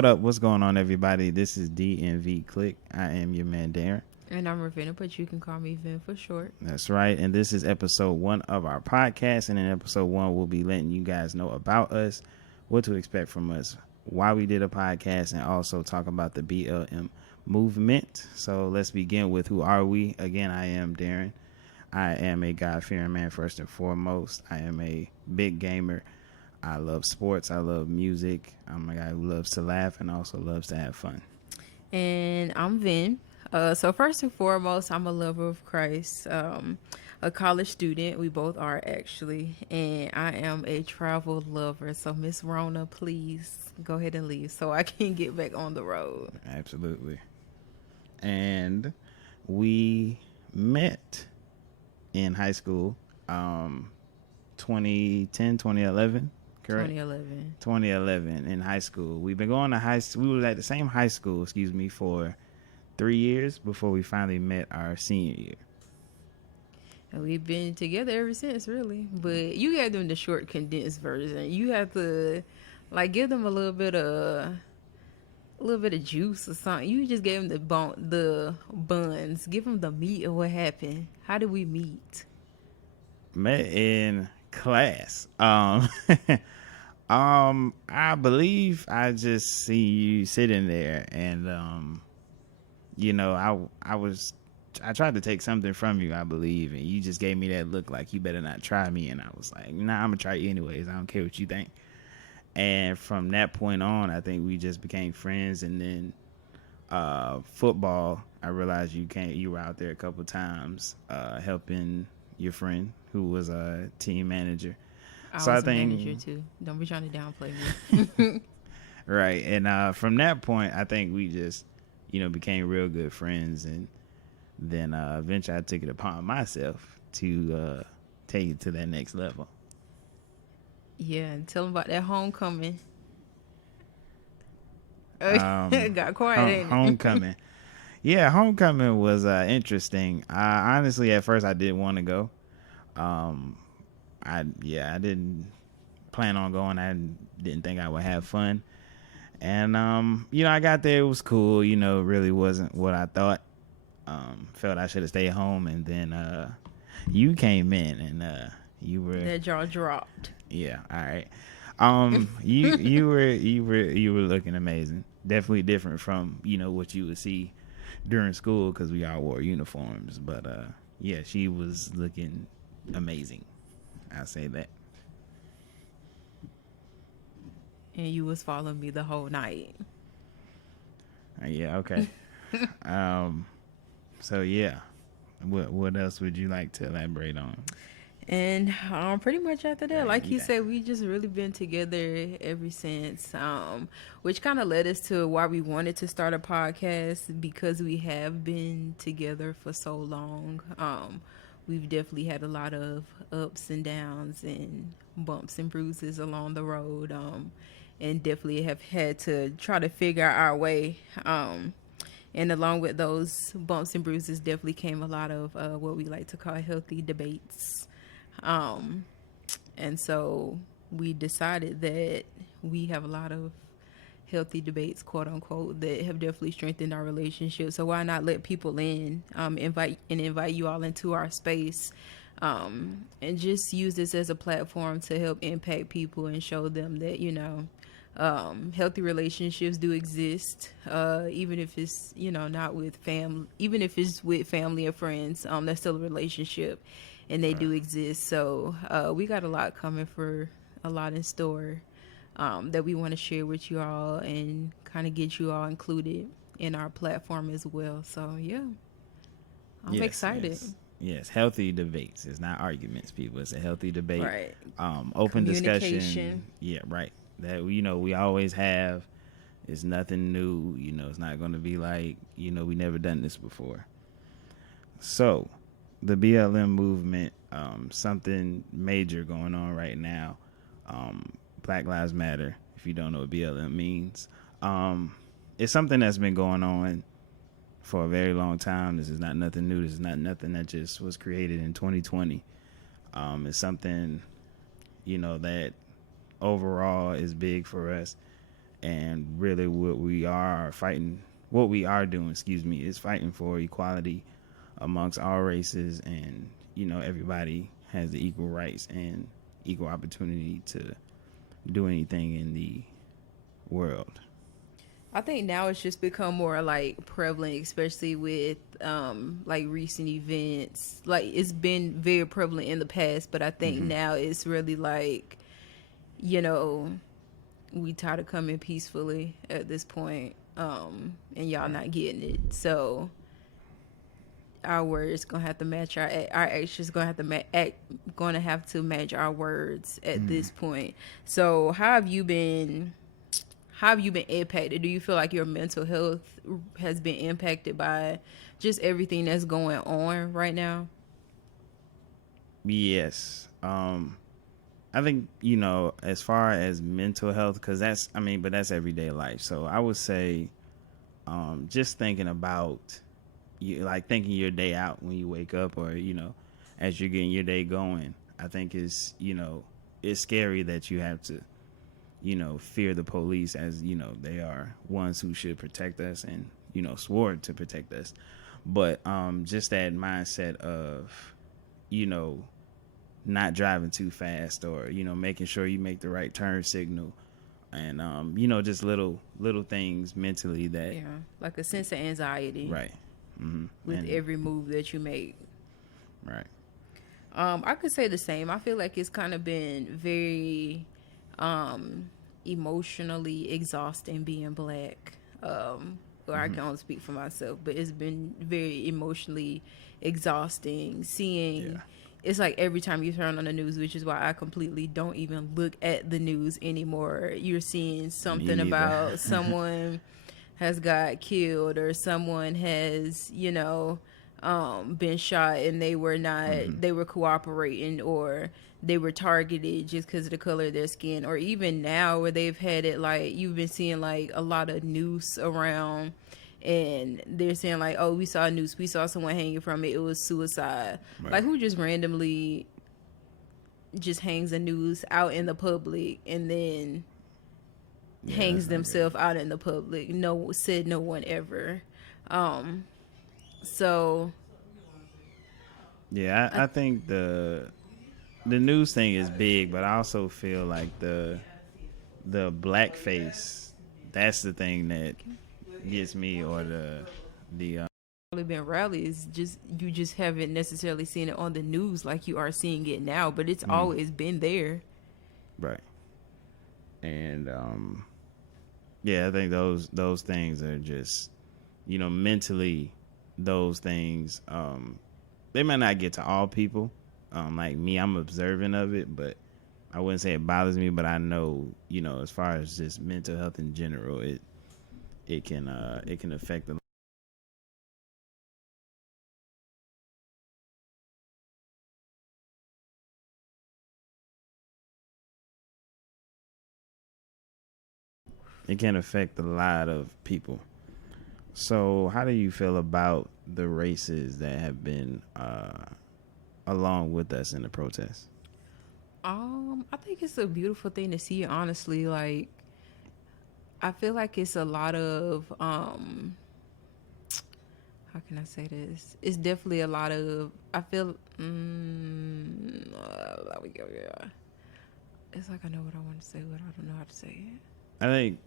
What up? What's going on, everybody? This is DnvClique. I am your man, Darren. And I'm Ravenna, but you can call me Vin for short. That's right. And this is episode 1 of our podcast. And in episode 1, we'll be letting you guys know about us, what to expect from us, why we did a podcast, and also talk about the BLM movement. So let's begin with who are we? Again, I am Darren. I am a God-fearing man first and foremost. I am a big gamer. I love sports. I love music. I'm a guy who loves to laugh and also loves to have fun. And I'm Vin. So first and foremost, I'm a lover of Christ, a college student. We both are actually. And I am a travel lover. So Miss Rona, please go ahead and leave so I can get back on the road. Absolutely. And we met in high school, 2010, 2011, correct? 2011 in high school. We've been going to high school. We were at the same high school, for 3 years before we finally met our senior year. And we've been together ever since, really. But you got them the short, condensed version. You have to, give them a little bit of juice or something. You just gave them the buns. Give them the meat of what happened. How did we meet? Met in class. I believe I just see you sitting there, and I tried to take something from you, I believe, and you just gave me that look like you better not try me, and I was like, nah, I'm gonna try you anyways. I don't care what you think. And from that point on, I think we just became friends. And then football, I realized you were out there a couple times helping your friend who was a team manager. I was a manager too. Don't be trying to downplay me. Right. And from that point, I think we just, became real good friends. And then eventually I took it upon myself to take it to that next level. Yeah, and tell them about that homecoming. Got quiet, ain't it? Homecoming. Yeah, homecoming was interesting. Honestly, at first I didn't want to go. I didn't plan on going. I didn't think I would have fun. And I got there. It was cool. Really wasn't what I thought. Felt I should have stayed home. And then you came in, and you were that jaw dropped. Yeah, all right. You were looking amazing. Definitely different from what you would see during school because we all wore uniforms. But yeah, she was looking amazing. I'll say that. And you was following me the whole night. Yeah. Okay. So yeah, what else would you like to elaborate on? And pretty much after that, like you said, we just really been together ever since, which kind of led us to why we wanted to start a podcast, because we have been together for so long. We've definitely had a lot of ups and downs and bumps and bruises along the road, and definitely have had to try to figure out our way. And along with those bumps and bruises definitely came a lot of what we like to call healthy debates. And so we decided that we have a lot of healthy debates, quote unquote, that have definitely strengthened our relationship. So why not let people in, invite you all into our space, and just use this as a platform to help impact people and show them that, healthy relationships do exist, even if it's, not with family, even if it's with family or friends, that's still a relationship. And they do exist. So we got a lot coming, a lot in store, that we want to share with you all and kind of get you all included in our platform as well. So, yeah, I'm excited. Yes, healthy debates. It's not arguments, people. It's a healthy debate. Right. Open discussion. Yeah, right. That, we always have. It's nothing new. It's not going to be like, we never done this before. So, the BLM movement, something major going on right now. Black Lives Matter, if you don't know what BLM means. It's something that's been going on for a very long time. This is not nothing new. This is not nothing that just was created in 2020. It's something, that overall is big for us. And really what we are doing, is fighting for equality amongst all races, and everybody has the equal rights and equal opportunity to do anything in the world. I think now it's just become more like prevalent, especially with like recent events. Like it's been very prevalent in the past, but I think now it's really like, we try to come in peacefully at this point, and y'all not getting it. So our words gonna have to match our actions. Gonna have to match our words at this point. So how have you been impacted? Do you feel like your mental health has been impacted by just everything that's going on right now? Yes. I think, as far as mental health, because that's everyday life. So I would say, just thinking about thinking your day out when you wake up, or, as you're getting your day going, I think it's scary that you have to, fear the police, as, they are ones who should protect us and, swore to protect us. But just that mindset of, not driving too fast, or, making sure you make the right turn signal, and, just little things mentally that. Yeah, like a sense of anxiety. Right. Mm-hmm. With every move that you make. Right. I could say the same. I feel like it's kind of been very emotionally exhausting being black. Or I can only speak for myself, but it's been very emotionally exhausting seeing. It's like every time you turn on the news, which is why I completely don't even look at the news anymore. You're seeing something about someone has got killed, or someone has, been shot, and they were not, they were cooperating, or they were targeted just because of the color of their skin. Or even now where they've had it, like, you've been seeing like a lot of noose around, and they're saying like, oh, we saw a noose, we saw someone hanging from it, it was suicide. Right. Like, who just randomly just hangs a noose out in the public and then hangs themselves out in the public? No one ever. So yeah, I think the news thing is big, but I also feel like the blackface, that's the thing that gets me, or the been rallies, just you just haven't necessarily seen it on the news like you are seeing it now, but it's always been there. Right. And I think those things are just, mentally, those things, they might not get to all people. Like me, I'm observant of it, but I wouldn't say it bothers me, but I know, as far as just mental health in general, it can affect the. It can affect a lot of people. So how do you feel about the races that have been along with us in the protests? I think it's a beautiful thing to see, honestly. Like, I feel like it's a lot of how can I say this? It's definitely a lot of, I feel it's like I know what I want to say, but I don't know how to say it. I think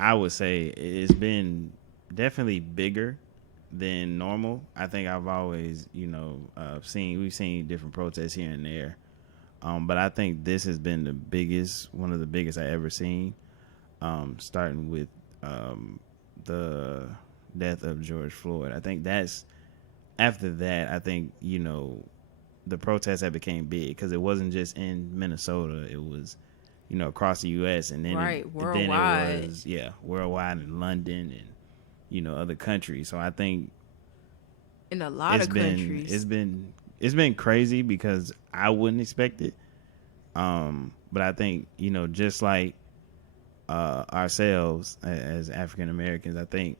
I would say it's been definitely bigger than normal. I think I've always, we've seen different protests here and there. But I think this has been one of the biggest I ever seen, starting with the death of George Floyd. I think after that, I think, the protests have became big, because it wasn't just in Minnesota. It was, across the U.S. and then worldwide. Then it was, worldwide, in London and, other countries. So I think in a lot of countries, it's been crazy, because I wouldn't expect it. But I think, just like ourselves as African Americans, I think,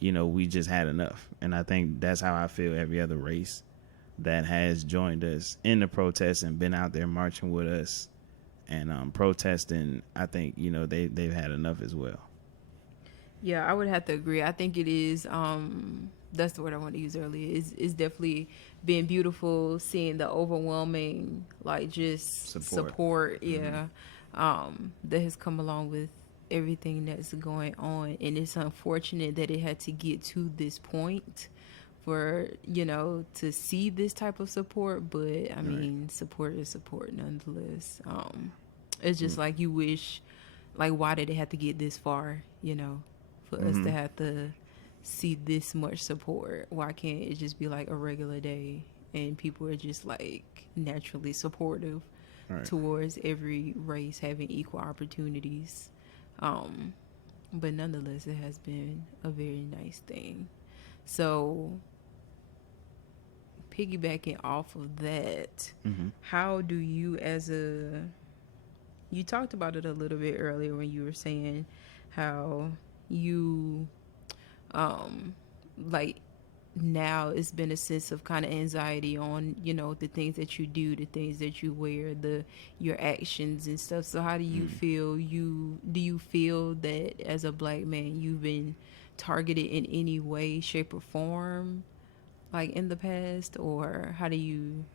we just had enough. And I think that's how I feel every other race that has joined us in the protests and been out there marching with us and protesting, I think, you know, they've had enough as well. Yeah, I would have to agree. I think it is. That's the word I wanted to use earlier. Is definitely been beautiful seeing the overwhelming like just support. Yeah, that has come along with everything that's going on, and it's unfortunate that it had to get to this point for, you know, to see this type of support. But I mean, support is support nonetheless. It's just like you wish, like, why did it have to get this far? You know, for us to have to see this much support. Why can't it just be like a regular day and people are just like naturally supportive towards every race having equal opportunities? But nonetheless, it has been a very nice thing. So piggybacking off of that, how do you you talked about it a little bit earlier when you were saying how you like now it's been a sense of kind of anxiety on, you know, the things that you do, the things that you wear, your actions and stuff. So how do you feel do you feel that as a black man you've been targeted in any way, shape, or form, like in the past, or how do you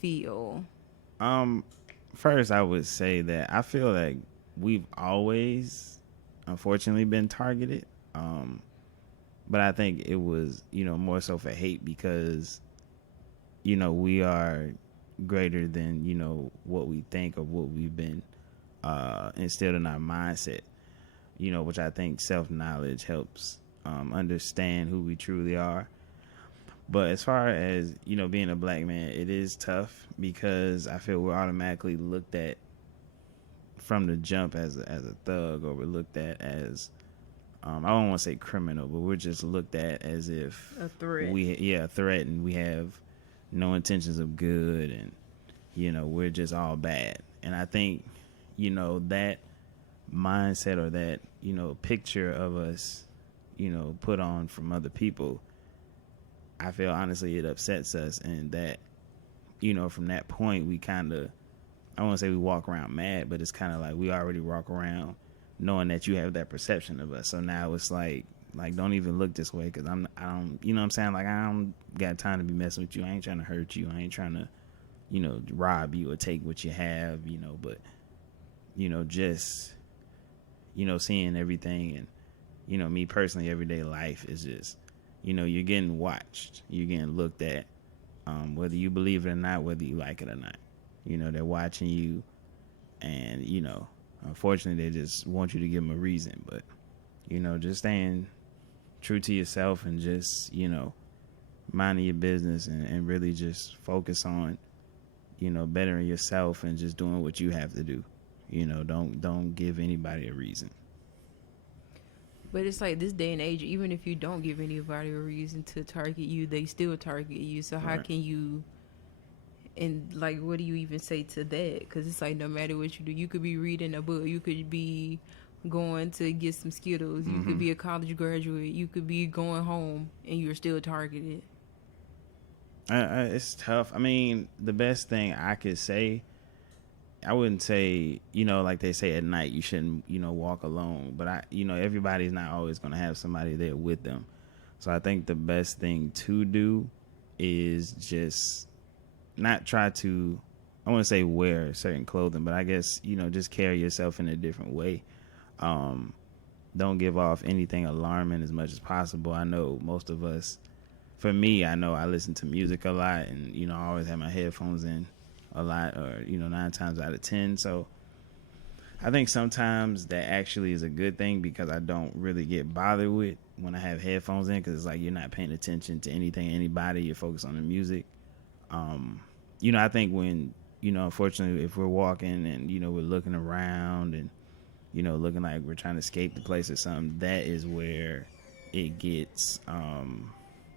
feel? First I would say that I feel like we've always unfortunately been targeted. But I think it was, you know, more so for hate because, you know, we are greater than, you know, what we think or what we've been instilled in our mindset, you know, which I think self-knowledge helps understand who we truly are. But as far as, you know, being a black man, it is tough because I feel we're automatically looked at from the jump as a thug, or we're looked at as I don't want to say criminal, but we're just looked at as if a threat. A threat, and we have no intentions of good, and, you know, we're just all bad. And I think, you know, that mindset or that, you know, picture of us, you know, put on from other people, I feel honestly it upsets us, and that, you know, from that point we kind of, I don't want to say we walk around mad, but it's kind of like we already walk around knowing that you have that perception of us. So now it's like don't even look this way, because I don't, you know what I'm saying? Like, I don't got time to be messing with you. I ain't trying to hurt you. I ain't trying to, you know, rob you or take what you have, you know. But, you know, just, you know, seeing everything, and, you know, me personally, everyday life is just, you know, you're getting watched, you're getting looked at, whether you believe it or not, whether you like it or not. You know, they're watching you, and, you know, unfortunately, they just want you to give them a reason. But, you know, just staying true to yourself and just, you know, minding your business, and really just focus on, you know, bettering yourself and just doing what you have to do. You know, don't give anybody a reason. But it's like this day and age, even if you don't give anybody a reason to target you, they still target you. So how can you... And, like, what do you even say to that? Because it's like, no matter what you do, you could be reading a book, you could be going to get some Skittles, you could be a college graduate, you could be going home, and you're still targeted. It's tough. I mean, the best thing I could say, I wouldn't say, you know, like they say at night, you shouldn't, you know, walk alone. But, you know, everybody's not always going to have somebody there with them. So I think the best thing to do is just not try to, I wouldn't say wear certain clothing, but I guess, you know, just carry yourself in a different way. Don't give off anything alarming as much as possible. I know most of us, for me, I know I listen to music a lot, and, you know, I always have my headphones in a lot, or, you know, 9 times out of 10. So I think sometimes that actually is a good thing, because I don't really get bothered with when I have headphones in, because it's like you're not paying attention to anything, anybody, you're focused on the music. You know, I think when, you know, unfortunately, if we're walking and, you know, we're looking around and, you know, looking like we're trying to escape the place or something, that is where it gets,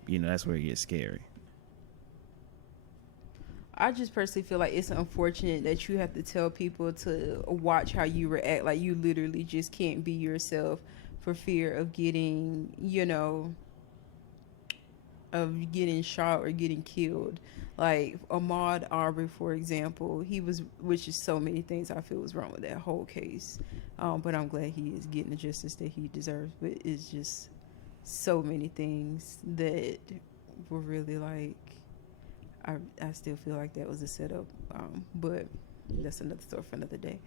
you know, that's where it gets scary. I just personally feel like it's unfortunate that you have to tell people to watch how you react. Like, you literally just can't be yourself for fear of getting, you know, of getting shot or getting killed. Like Ahmaud Arbery, for example, which is so many things I feel was wrong with that whole case. But I'm glad he is getting the justice that he deserves. But it's just so many things that were really like, I still feel like that was a setup. But that's another story for another day.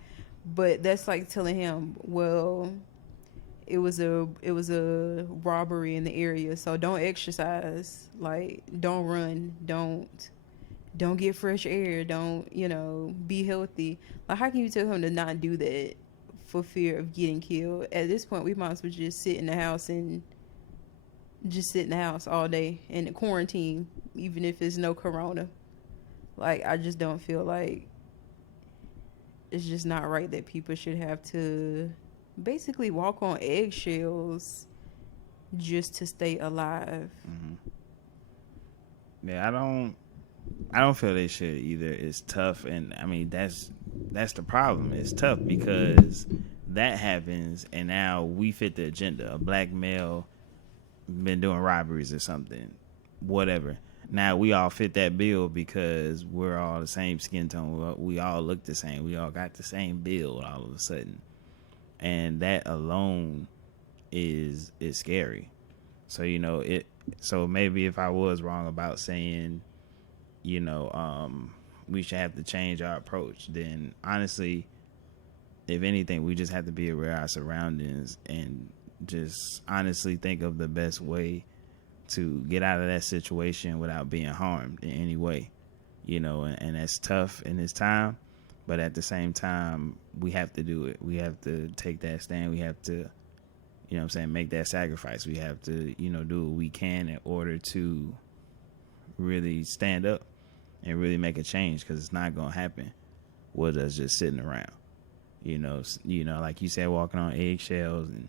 But that's like telling him, well, it was a robbery in the area, so don't exercise, like don't run, don't get fresh air, don't be healthy. Like, how can you tell him to not do that for fear of getting killed? At this point, we might as well just sit in the house all day in the quarantine, even if it's no corona. Like, I just don't feel like it's just not right that people should have to basically walk on eggshells just to stay alive. Yeah, I don't feel they should either. It's tough, and I mean that's the problem. It's tough because that happens, and now we fit the agenda. A black male been doing robberies or something, whatever. Now we all fit that bill because we're all the same skin tone. We all look the same. We all got the same build all of a sudden. And that alone is scary. So, so maybe if I was wrong about saying, we should have to change our approach, then honestly, if anything, we just have to be aware of our surroundings and just honestly think of the best way to get out of that situation without being harmed in any way, and that's tough in this time, but at the same time, we have to do it. We have to take that stand. We have to, make that sacrifice. We have to, do what we can in order to really stand up and really make a change, because it's not going to happen with us just sitting around, like you said, walking on eggshells, and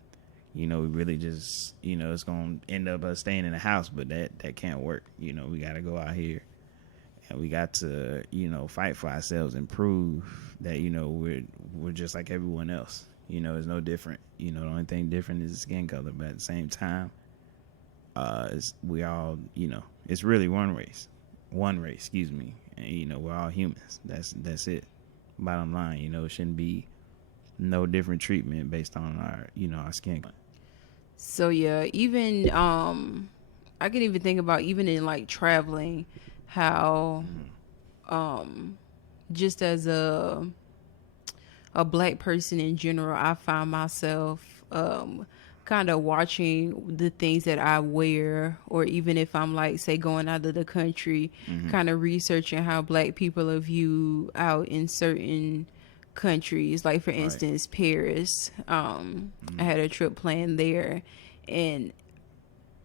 we really just, it's going to end up us staying in the house, but that can't work. We got to go out here and we got to, fight for ourselves and prove that, we're just like everyone else. It's no different. The only thing different is the skin color, but at the same time, we all, it's really one race, excuse me. And, we're all humans. That's it. Bottom line, it shouldn't be no different treatment based on our skin color. So yeah, even I can even think about even in like traveling, how just as a black person in general, I find myself kind of watching the things that I wear, or even if I'm like, say, going out of the country, kind of researching how black people are viewed out in certain countries. Like, for instance, Paris. I had a trip planned there, and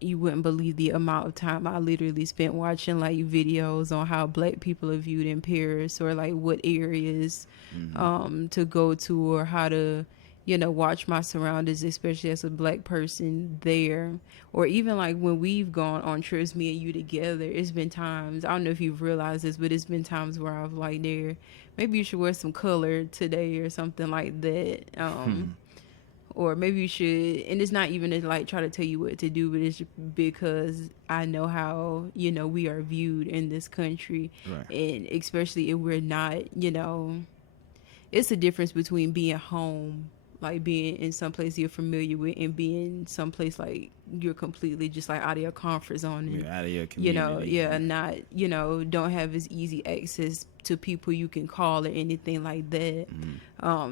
you wouldn't believe the amount of time I literally spent watching like videos on how black people are viewed in Paris, or like what areas to go to, or how to watch my surroundings, especially as a black person there. Or even like when we've gone on trips, me and you together, it's been times, I don't know if you've realized this, but it's been times where I've like, there, maybe you should wear some color today or something like that. Or maybe you should, and it's not even to like try to tell you what to do, but it's because I know how, we are viewed in this country. Right. And especially if we're not, it's a difference between being home, like being in some place you're familiar with, and being someplace like you're completely just like out of your comfort zone, and you're out of your community. not don't have as easy access to people you can call or anything like that.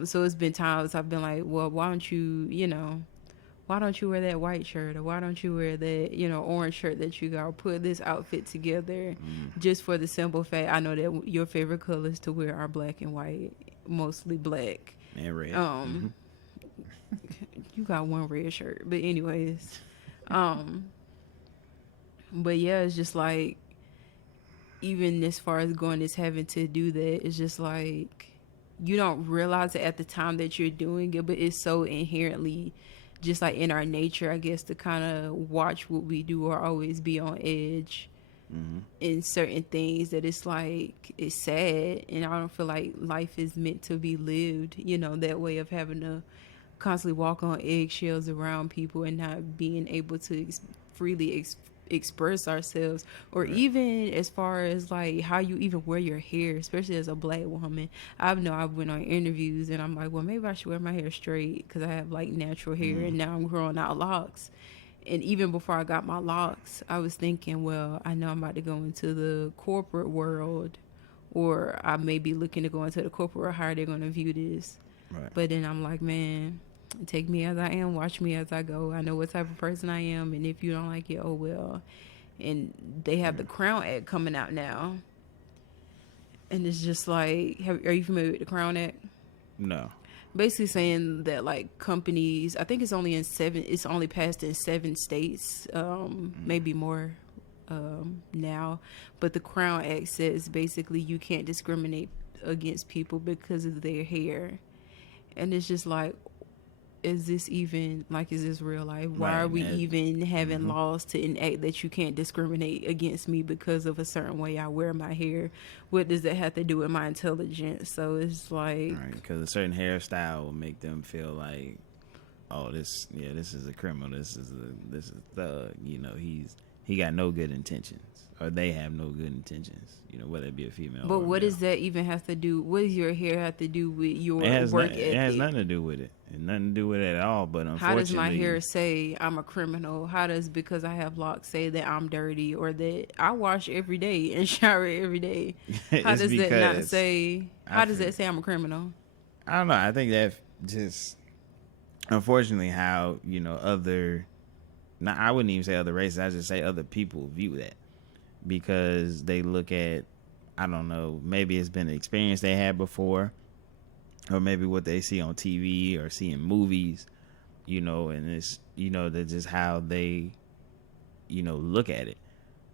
So it's been times I've been like, well, why don't you wear that white shirt, or why don't you wear that orange shirt that you got, or put this outfit together, just for the simple fact I know that your favorite colors to wear are black and white, mostly black and red. You got one red shirt, but anyways, but yeah, it's just like, even as far as going is having to do that, it's just like you don't realize it at the time that you're doing it, but it's so inherently just like in our nature, I guess, to kind of watch what we do or always be on edge in certain things, that it's like, it's sad, and I don't feel like life is meant to be lived, that way of having to constantly walk on eggshells around people and not being able to freely express ourselves, or even as far as like how you even wear your hair, especially as a black woman. I've went on interviews and I'm like, well, maybe I should wear my hair straight because I have like natural hair, and now I'm growing out locks. And even before I got my locks, I was thinking, well, I know I'm about to go into the corporate world, or I may be looking to go into the corporate world. How are they going to view this? Right. But then I'm like, man, take me as I am, watch me as I go. I know what type of person I am, and if you don't like it, oh well. And they have the Crown Act coming out now, and it's just like, are you familiar with the Crown Act? No. Basically saying that like companies, I think it's only passed in 7 states, maybe more now, but the Crown Act says basically you can't discriminate against people because of their hair. And it's just like, is this real life? Why are we even having laws to enact that you can't discriminate against me because of a certain way I wear my hair? What does that have to do with my intelligence? So it's like, because a certain hairstyle will make them feel like, oh, this is a criminal. This is a thug. He got no good intentions, or they have no good intentions. Whether it be a female. But what does that even have to do? What does your hair have to do with your work ethic? It has nothing to do with it. It nothing to do with it at all. But unfortunately, how does my hair say I'm a criminal? How does, because I have locks, say that I'm dirty, or that I wash every day and shower every day? How does that not say? How does that say I'm a criminal? I don't know. I think that just, unfortunately, how other. Now, I wouldn't even say other races. I just say other people view that, because they look at, I don't know, maybe it's been an experience they had before, or maybe what they see on TV or see in movies, and it's, that's just how they, look at it.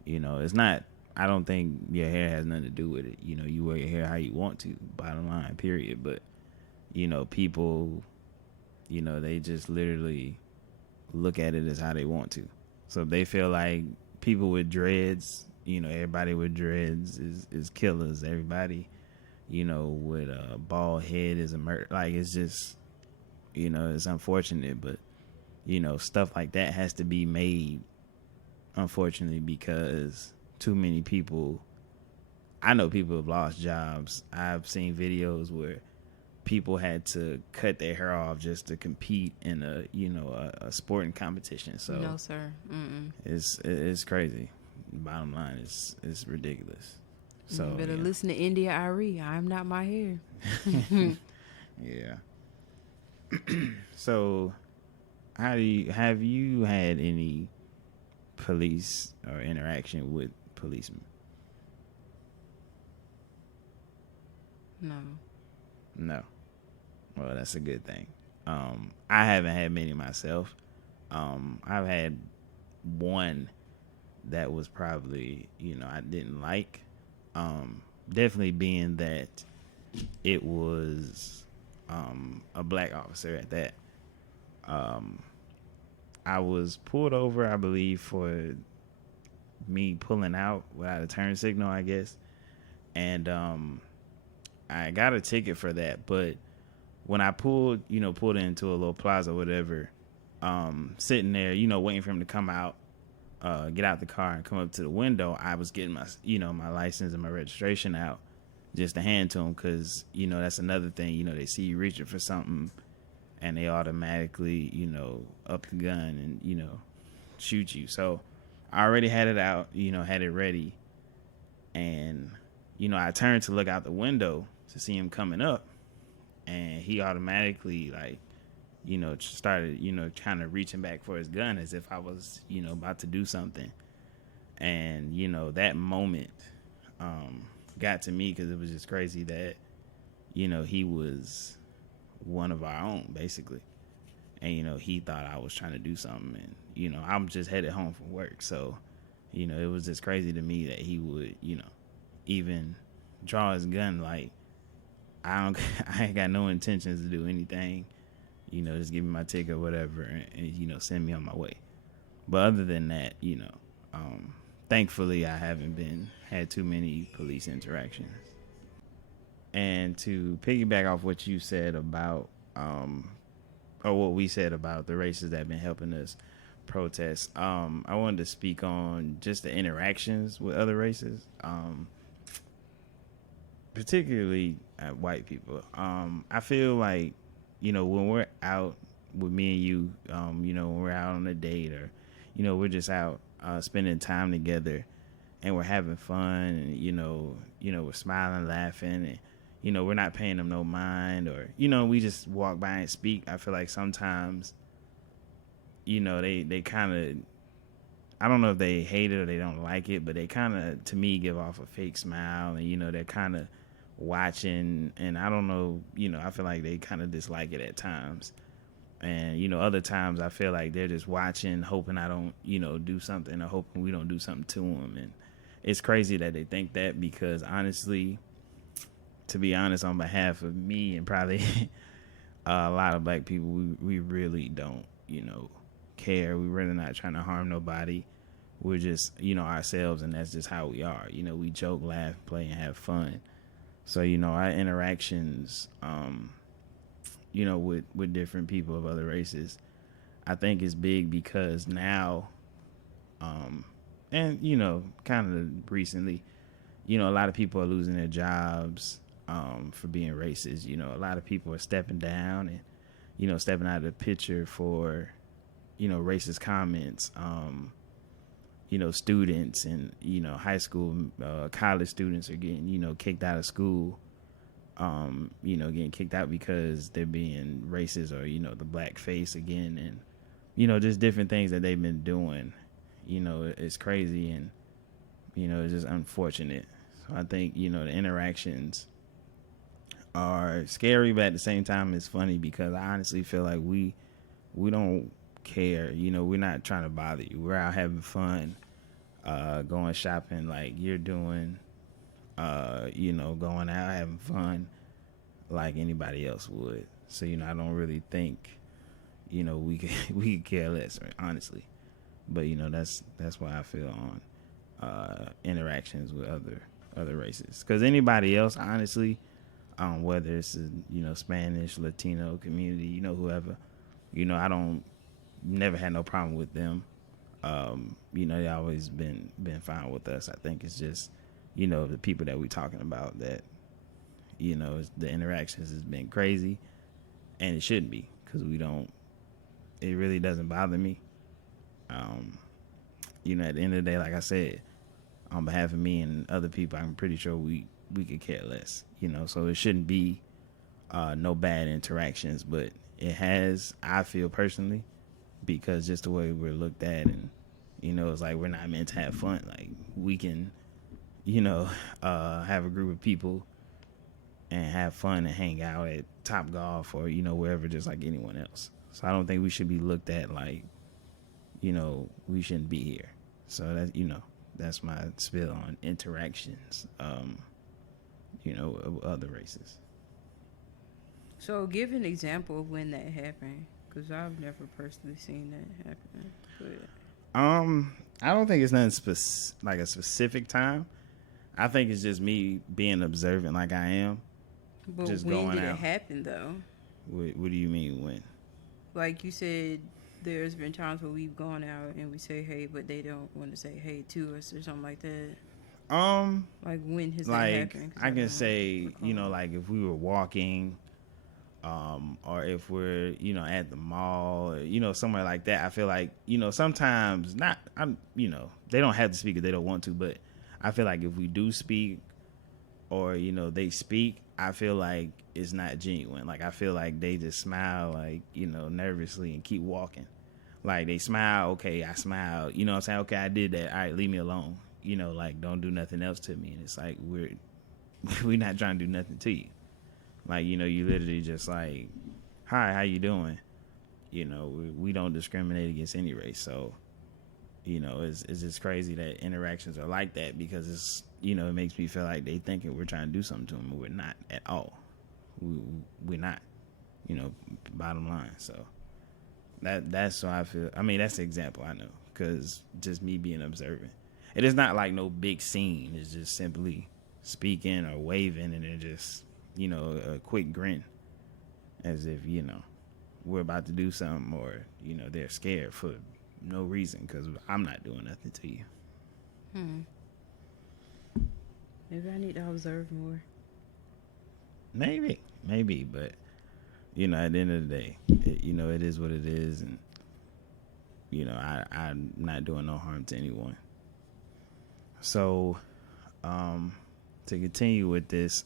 It's not, I don't think your hair has nothing to do with it. You wear your hair how you want to, bottom line, period. But, people, they just literally look at it as how they want to. So if they feel like people with dreads, everybody with dreads is killers. Everybody, with a bald head is a murder. Like, it's just, it's unfortunate, but, stuff like that has to be made, unfortunately, because too many people, I know people have lost jobs. I've seen videos where people had to cut their hair off just to compete in a sporting competition. So no, sir. It's crazy. Bottom line, it's ridiculous. So you better listen to India Ari. I'm not my hair. Yeah. So, have you had any police or interaction with policemen? No. Well, that's a good thing. I haven't had many myself. I've had one that was probably, I didn't like. Definitely being that it was a black officer at that. I was pulled over, I believe, for me pulling out without a turn signal, I guess. And I got a ticket for that, but when I pulled into a little plaza or whatever, sitting there, waiting for him to come out, get out the car and come up to the window, I was getting my, my license and my registration out just to hand to him, because, that's another thing, they see you reaching for something and they automatically, up the gun and, shoot you. So I already had it out, had it ready. And, I turned to look out the window to see him coming up. And he automatically, like, started, kind of reaching back for his gun as if I was, about to do something. And, that moment got to me, because it was just crazy that, he was one of our own, basically. And, he thought I was trying to do something. And, I'm just headed home from work. So, it was just crazy to me that he would, even draw his gun. Like, I ain't got no intentions to do anything, just give me my ticket or whatever, and send me on my way. But other than that, thankfully I haven't had too many police interactions. And to piggyback off what you said about, or what we said about the races that have been helping us protests. I wanted to speak on just the interactions with other races, particularly white people. I feel like, when we're out with me and you, when we're out on a date or, we're just out spending time together and we're having fun and, we're smiling, laughing and, we're not paying them no mind or, we just walk by and speak. I feel like sometimes, they kind of, I don't know if they hate it or they don't like it, but they kind of, to me, give off a fake smile and, they're kind of watching and I don't know, I feel like they kind of dislike it at times. And, other times I feel like they're just watching, hoping I don't, do something or hoping we don't do something to them. And it's crazy that they think that because honestly, to be honest, on behalf of me and probably a lot of black people, we really don't, care. We're really not trying to harm nobody. We're just, ourselves, and that's just how we are. We joke, laugh, play, and have fun. So, our interactions, with different people of other races, I think is big because now, and, kind of recently, a lot of people are losing their jobs for being racist. A lot of people are stepping down and, stepping out of the picture for, racist comments. Students and, high school, college students are getting, kicked out of school, getting kicked out because they're being racist or, the black face again. And, just different things that they've been doing, it's crazy and, it's just unfortunate. So I think, the interactions are scary, but at the same time, it's funny because I honestly feel like we don't care. We're not trying to bother you. We're out having fun, going shopping like you're doing, going out having fun like anybody else would. So, I don't really think, we could care less, honestly. But, that's why I feel on interactions with other races. Because anybody else, honestly, whether it's Spanish, Latino community, whoever, I don't never had no problem with them. They always been fine with us. I think it's just, the people that we're talking about that, the interactions has been crazy, and it shouldn't be because it really doesn't bother me. At the end of the day, like I said, on behalf of me and other people, I'm pretty sure we could care less, so it shouldn't be no bad interactions, but it has, I feel personally, because just the way we're looked at and, it's like we're not meant to have fun. Like we can, have a group of people and have fun and hang out at Top Golf or, wherever, just like anyone else. So I don't think we should be looked at like, we shouldn't be here. So that, that's my spill on interactions, of other races. So give an example of when that happened, because I've never personally seen that happen. But I don't think it's nothing like a specific time. I think it's just me being observant like I am. But just when did it happen, though? What do you mean when? Like you said, there's been times where we've gone out and we say hey, but they don't want to say hey to us or something like that. Like when has that happened? I can say, like if we were walking, or if we're, at the mall, or, somewhere like that. I feel like, sometimes they don't have to speak if they don't want to, but I feel like if we do speak or, they speak, I feel like it's not genuine. Like I feel like they just smile like, nervously and keep walking. Like they smile, okay, I smiled, I'm saying, okay, I did that. All right, leave me alone. Like don't do nothing else to me. And it's like we're not trying to do nothing to you. Like, you literally just like, hi, how you doing? We don't discriminate against any race. So, it's just crazy that interactions are like that because it's, it makes me feel like they thinking we're trying to do something to them, but we're not at all. We're not, bottom line. So that's how I feel. I mean, that's the example I know because just me being observant. It is not like no big scene. It's just simply speaking or waving and then just, a quick grin as if, we're about to do something or, they're scared for no reason, because I'm not doing nothing to you. Maybe I need to observe more. Maybe, but at the end of the day, it is what it is, and I'm not doing no harm to anyone. So, to continue with this,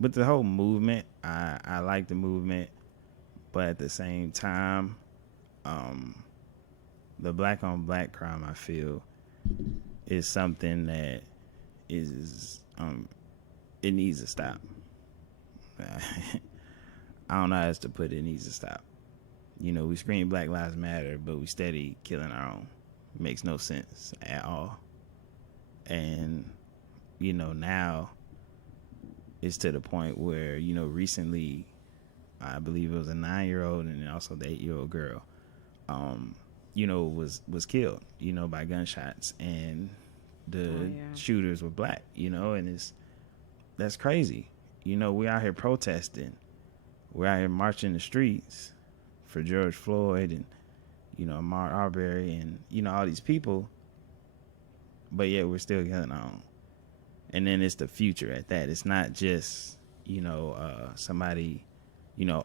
with the whole movement, I like the movement, but at the same time, the black on black crime, I feel, is something that is it needs to stop. I don't know how else to put it. It needs to stop. We scream Black Lives Matter, but we steady killing our own. It makes no sense at all. And now it's to the point where recently, I believe it was a 9-year-old and also the 8-year-old girl, was killed, by gunshots, and the shooters were black, and that's crazy. We out here protesting, we're out here marching the streets for George Floyd and Ahmaud Arbery and all these people, but yet we're still killing our own. And then it's the future at that. It's not just somebody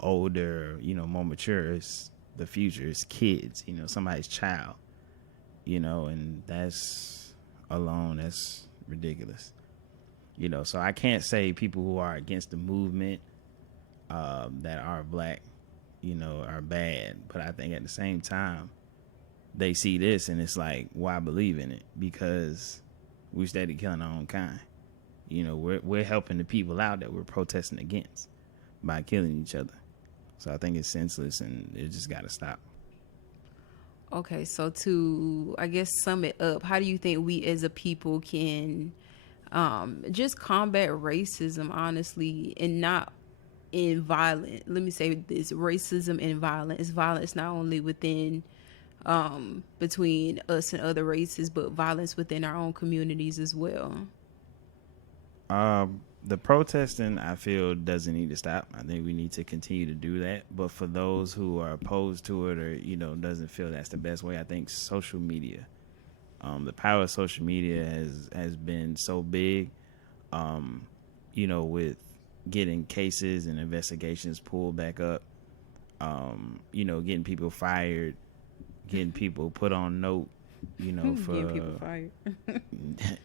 older, more mature. It's the future. It's kids, somebody's child, and that's ridiculous. So I can't say people who are against the movement that are black, are bad. But I think at the same time, they see this and it's like, why believe in it? Because we steady killing our own kind. We're helping the people out that we're protesting against by killing each other. So I think it's senseless and it just got to stop. Okay, so to, I guess, sum it up, how do you think we as a people can just combat racism, honestly, and not in violence? Let me say this: racism and violence. Violence not only within between us and other races, but violence within our own communities as well. The protesting, I feel, doesn't need to stop. I think we need to continue to do that. But for those who are opposed to it or, doesn't feel that's the best way, I think social media, the power of social media has been so big, with getting cases and investigations pulled back up, getting people fired, getting people put on note, for getting people fired.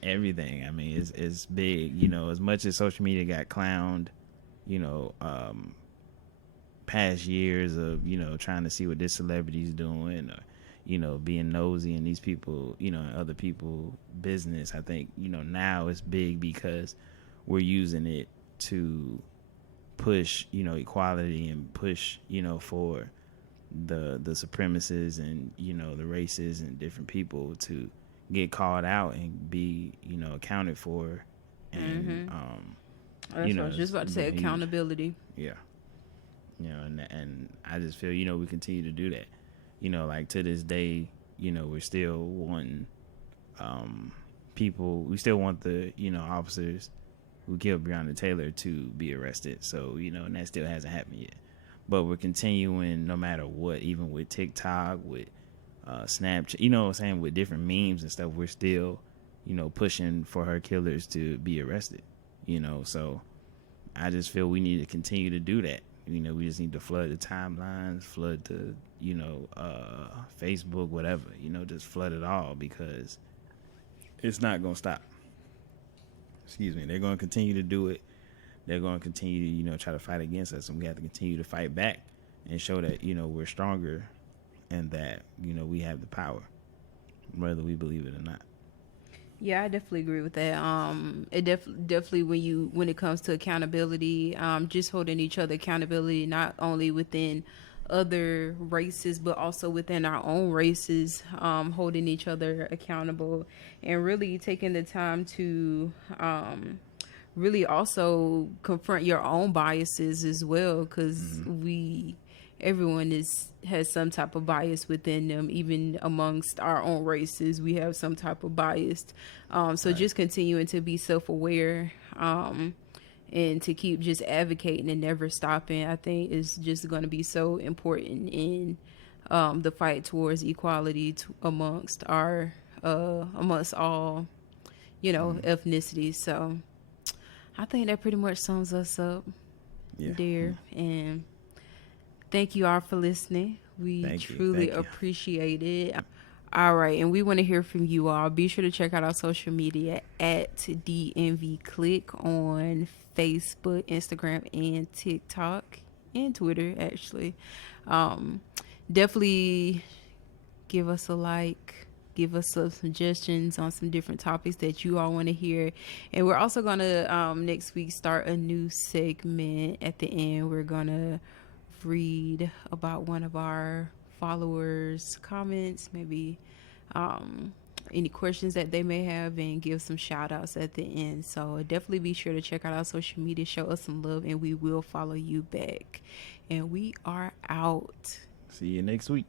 everything. I mean, it's big. As much as social media got clowned, past years of trying to see what this celebrity's doing, or being nosy in these people, other people' business. I think now it's big because we're using it to push equality and push for the supremacists and the races and different people to get called out and be accounted for, and that's what I was just about to say, accountability. Yeah, and I just feel we continue to do that. Like to this day, we're still wanting people. We still want the officers who killed Breonna Taylor to be arrested. So and that still hasn't happened yet. But we're continuing no matter what, even with TikTok, with Snapchat, what I'm saying, with different memes and stuff, we're still, pushing for her killers to be arrested, So I just feel we need to continue to do that. We just need to flood the timelines, flood the, Facebook, whatever, just flood it all, because it's not going to stop. Excuse me. They're going to continue to do it. They're going to continue to, try to fight against us, and we have to continue to fight back and show that, we're stronger and that, we have the power, whether we believe it or not. Yeah, I definitely agree with that. It definitely when it comes to accountability, just holding each other accountability, not only within other races, but also within our own races, holding each other accountable and really taking the time to, really also confront your own biases as well, because everyone has some type of bias within them. Even amongst our own races, we have some type of bias. So just continuing to be self-aware, and to keep just advocating and never stopping, I think is just going to be so important in the fight towards equality amongst all, ethnicities. So I think that pretty much sums us up, dear. And thank you all for listening. We truly appreciate it. All right, and we want to hear from you all. Be sure to check out our social media at DnvClique on Facebook, Instagram, and TikTok, and Twitter, actually. Definitely give us a like. Give us some suggestions on some different topics that you all want to hear. And we're also going to, next week, start a new segment. At the end, we're going to read about one of our followers' comments, maybe any questions that they may have, and give some shout outs at the end. So definitely be sure to check out our social media, show us some love, and we will follow you back. And we are out. See you next week.